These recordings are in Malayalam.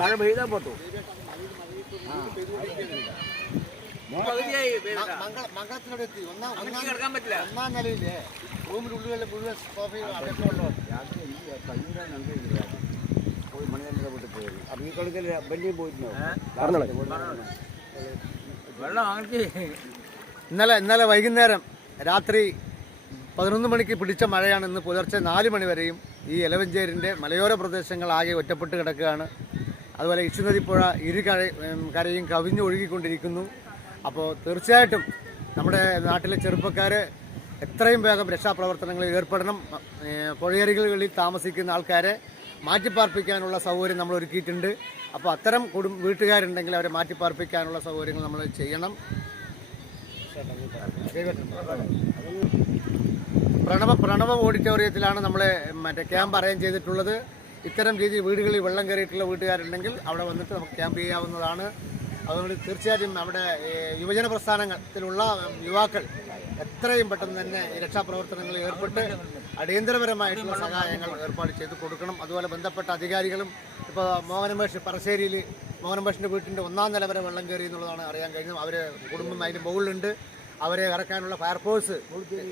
മഴ പെയ്താൽ പോട്ടു. മംഗളത്തിനോടെത്തി ഒന്നാം നിലയില്ലേ റൂമിനുള്ളിലെ മുഴുവൻ സോഫയും അതൊക്കെ ഉള്ളൂ. പോയി മണിയൻ്റെ വീട്ടിൽ പോയി അപ്പം ഈ കൊടുക്കൽ വണ്ടിയും പോയിട്ടുണ്ടോ? ഇന്നലെ വൈകുന്നേരം രാത്രി 11 മണിക്ക് പിടിച്ച മഴയാണ് ഇന്ന് പുലർച്ചെ 4 മണി വരെയും ഈ എലവഞ്ചേരിൻ്റെ മലയോര പ്രദേശങ്ങൾ ആകെ ഒറ്റപ്പെട്ട് കിടക്കുകയാണ്. അതുപോലെ ഇച്ചുനദിപ്പുഴ കരയും കവിഞ്ഞൊഴുകിക്കൊണ്ടിരിക്കുന്നു. അപ്പോൾ തീർച്ചയായിട്ടും നമ്മുടെ നാട്ടിലെ ചെറുപ്പക്കാർ എത്രയും വേഗം രക്ഷാപ്രവർത്തനങ്ങളിൽ ഏർപ്പെടണം. പുഴയരികളിൽ താമസിക്കുന്ന ആൾക്കാരെ മാറ്റിപ്പാർപ്പിക്കാനുള്ള സൗകര്യം നമ്മൾ ഒരുക്കിയിട്ടുണ്ട്. അപ്പോൾ അത്തരം വീട്ടുകാരുണ്ടെങ്കിൽ അവരെ മാറ്റിപ്പാർപ്പിക്കാനുള്ള സൗകര്യങ്ങൾ നമ്മൾ ചെയ്യണം. പ്രണവം ഓഡിറ്റോറിയത്തിലാണ് നമ്മൾ ക്യാമ്പ് അറേഞ്ച് ചെയ്തിട്ടുള്ളത്. ഇത്തരം രീതിയിൽ വീടുകളിൽ വെള്ളം കയറിയിട്ടുള്ള വീട്ടുകാരുണ്ടെങ്കിൽ അവിടെ വന്നിട്ട് നമുക്ക് ക്യാമ്പ് ചെയ്യാവുന്നതാണ്. അതുകൊണ്ട് തീർച്ചയായിട്ടും അവിടെ യുവജന പ്രസ്ഥാനത്തിലുള്ള യുവാക്കൾ എത്രയും പെട്ടെന്ന് തന്നെ രക്ഷാപ്രവർത്തനങ്ങളിൽ ഏർപ്പെട്ട് അടിയന്തരപരമായിട്ടുള്ള സഹായങ്ങൾ ഏർപ്പാട് ചെയ്ത് കൊടുക്കണം. അതുപോലെ ബന്ധപ്പെട്ട അധികാരികളും ഇപ്പോൾ പറശ്ശേരിയിൽ മോഹനമേഷിൻ്റെ വീട്ടിൻ്റെ 1-ാം നില വരെ വെള്ളം കയറി എന്നുള്ളതാണ് അറിയാൻ കഴിഞ്ഞത്. അവർ കുടുംബം അതിന് മുകളിലുണ്ട്. അവരെ ഇറക്കാനുള്ള ഫയർഫോഴ്സ്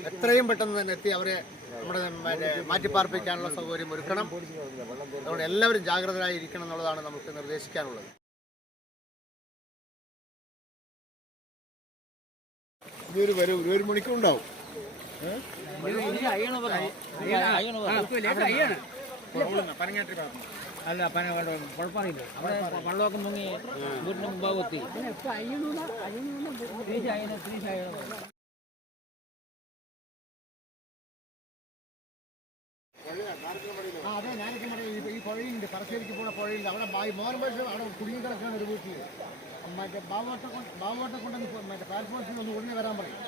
എത്രയും പെട്ടെന്ന് തന്നെ എത്തി അവരെ നമ്മുടെ മാറ്റിപ്പാർപ്പിക്കാനുള്ള സൗകര്യം ഒരുക്കണം. അതുകൊണ്ട് എല്ലാവരും ജാഗ്രതരായിരിക്കണം എന്നുള്ളതാണ് നമുക്ക് നിർദ്ദേശിക്കാനുള്ളത്. ഒരു മണിക്കൂറുണ്ടാവും. അല്ല കുഴപ്പമില്ല. അവിടെ വെള്ളമൊക്കെ മുങ്ങി വീട്ടിന് മുമ്പാകത്തി അതെ ഞാനൊക്കെ പറയാം. ഈ പുഴയുണ്ട്, പറശ്ശേരിക്ക് പോണ പുഴയുണ്ട്. അവിടെ മോഹൻബാഷ് അവിടെ കുടുങ്ങി കിടക്കുകയാണ് ഒരു വീട്ടിൽ. മറ്റേ ബാവോട്ടെ കൊണ്ടുവന്ന് മറ്റേ ഫയർഫോഴ്സിൽ ഒന്ന് ഒഴിഞ്ഞു വരാൻ പറയും.